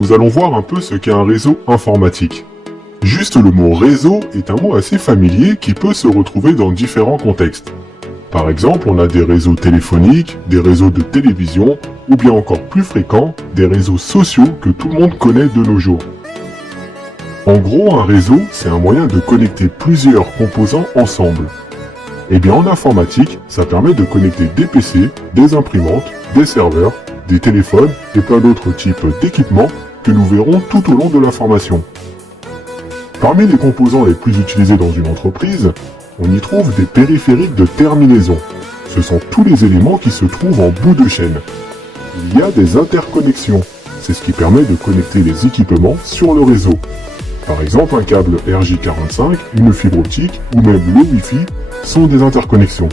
Nous allons voir un peu ce qu'est un réseau informatique. Juste le mot réseau est un mot assez familier qui peut se retrouver dans différents contextes. Par exemple, on a des réseaux téléphoniques, des réseaux de télévision, ou bien encore plus fréquent, des réseaux sociaux que tout le monde connaît de nos jours. En gros, un réseau, c'est un moyen de connecter plusieurs composants ensemble. Et bien en informatique, ça permet de connecter des PC, des imprimantes, des serveurs, des téléphones et plein d'autres types d'équipements que nous verrons tout au long de la formation. Parmi les composants les plus utilisés dans une entreprise, on y trouve des périphériques de terminaison. Ce sont tous les éléments qui se trouvent en bout de chaîne. Il y a des interconnexions. C'est ce qui permet de connecter les équipements sur le réseau. Par exemple, un câble RJ45, une fibre optique ou même le Wi-Fi sont des interconnexions.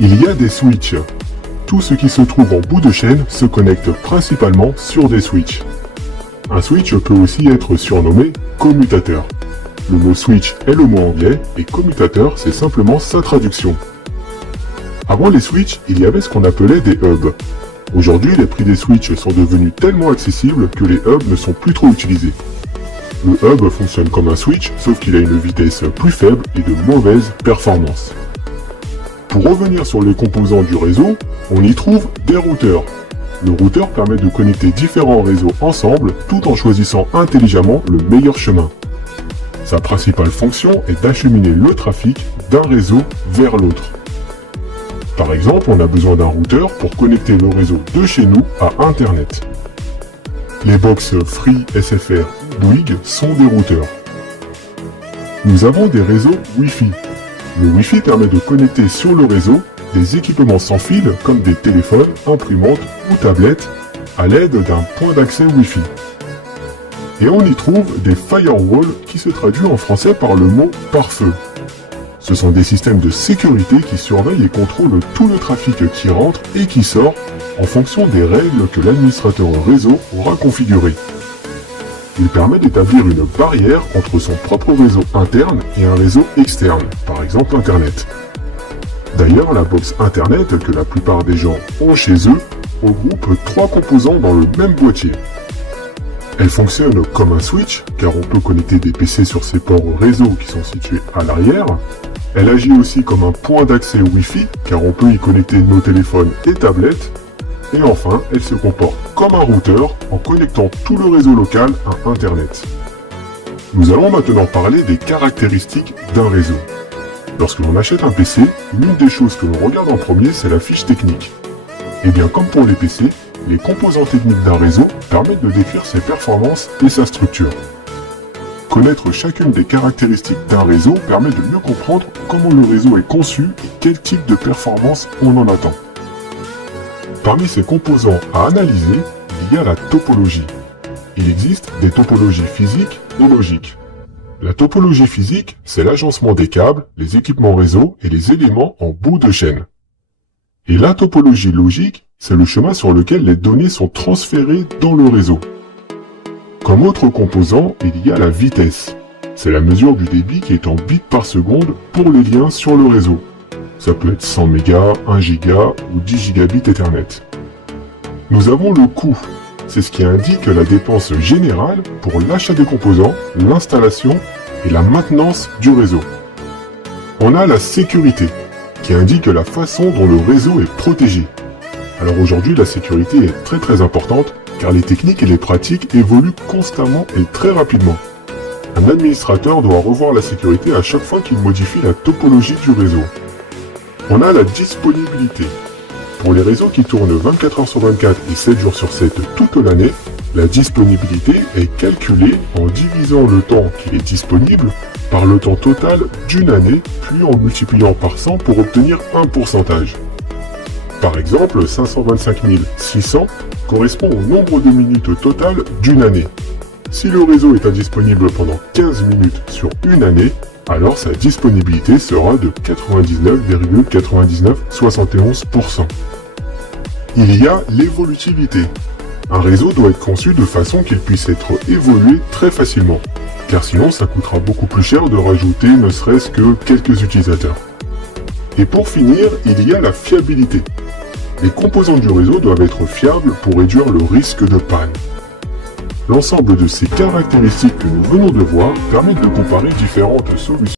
Il y a des switches. Tout ce qui se trouve en bout de chaîne se connecte principalement sur des switches. Un switch peut aussi être surnommé commutateur. Le mot switch est le mot anglais et commutateur c'est simplement sa traduction. Avant les switches, il y avait ce qu'on appelait des hubs. Aujourd'hui, les prix des switches sont devenus tellement accessibles que les hubs ne sont plus trop utilisés. Le hub fonctionne comme un switch, sauf qu'il a une vitesse plus faible et de mauvaise performance. Pour revenir sur les composants du réseau, on y trouve des routeurs. Le routeur permet de connecter différents réseaux ensemble tout en choisissant intelligemment le meilleur chemin. Sa principale fonction est d'acheminer le trafic d'un réseau vers l'autre. Par exemple, on a besoin d'un routeur pour connecter le réseau de chez nous à Internet. Les box Free, SFR ou Bouygues sont des routeurs. Nous avons des réseaux Wi-Fi. Le Wi-Fi permet de connecter sur le réseau des équipements sans fil comme des téléphones, imprimantes ou tablettes à l'aide d'un point d'accès Wi-Fi. Et on y trouve des firewalls qui se traduit en français par le mot pare-feu. Ce sont des systèmes de sécurité qui surveillent et contrôlent tout le trafic qui rentre et qui sort en fonction des règles que l'administrateur réseau aura configurées. Il permet d'établir une barrière entre son propre réseau interne et un réseau externe, par exemple Internet. D'ailleurs, la box Internet que la plupart des gens ont chez eux regroupe 3 composants dans le même boîtier. Elle fonctionne comme un switch, car on peut connecter des PC sur ces ports réseau qui sont situés à l'arrière. Elle agit aussi comme un point d'accès Wi-Fi, car on peut y connecter nos téléphones et tablettes. Et enfin, elle se comporte comme un routeur en connectant tout le réseau local à Internet. Nous allons maintenant parler des caractéristiques d'un réseau. Lorsque l'on achète un PC, l'une des choses que l'on regarde en premier, c'est la fiche technique. Et bien comme pour les PC, les composants techniques d'un réseau permettent de décrire ses performances et sa structure. Connaître chacune des caractéristiques d'un réseau permet de mieux comprendre comment le réseau est conçu et quel type de performance on en attend. Parmi ces composants à analyser, il y a la topologie. Il existe des topologies physiques et logiques. La topologie physique, c'est l'agencement des câbles, les équipements réseau et les éléments en bout de chaîne. Et la topologie logique, c'est le chemin sur lequel les données sont transférées dans le réseau. Comme autre composant, il y a la vitesse. C'est la mesure du débit qui est en bits par seconde pour les liens sur le réseau. Ça peut être 100 mégas, 1 giga ou 10 gigabits Ethernet. Nous avons le coût. C'est ce qui indique la dépense générale pour l'achat des composants, l'installation et la maintenance du réseau. On a la sécurité, qui indique la façon dont le réseau est protégé. Alors aujourd'hui, la sécurité est très importante, car les techniques et les pratiques évoluent constamment et très rapidement. Un administrateur doit revoir la sécurité à chaque fois qu'il modifie la topologie du réseau. On a la disponibilité. Pour les réseaux qui tournent 24 heures sur 24 et 7 jours sur 7 toute l'année, la disponibilité est calculée en divisant le temps qu'il est disponible par le temps total d'une année, puis en multipliant par 100 pour obtenir un pourcentage. Par exemple, 525 600 correspond au nombre de minutes totales d'une année. Si le réseau est indisponible pendant 15 minutes sur une année, alors sa disponibilité sera de 99,9971%. Il y a l'évolutivité. Un réseau doit être conçu de façon qu'il puisse être évolué très facilement, car sinon ça coûtera beaucoup plus cher de rajouter ne serait-ce que quelques utilisateurs. Et pour finir, il y a la fiabilité. Les composants du réseau doivent être fiables pour réduire le risque de panne. L'ensemble de ces caractéristiques que nous venons de voir permettent de comparer différentes solutions.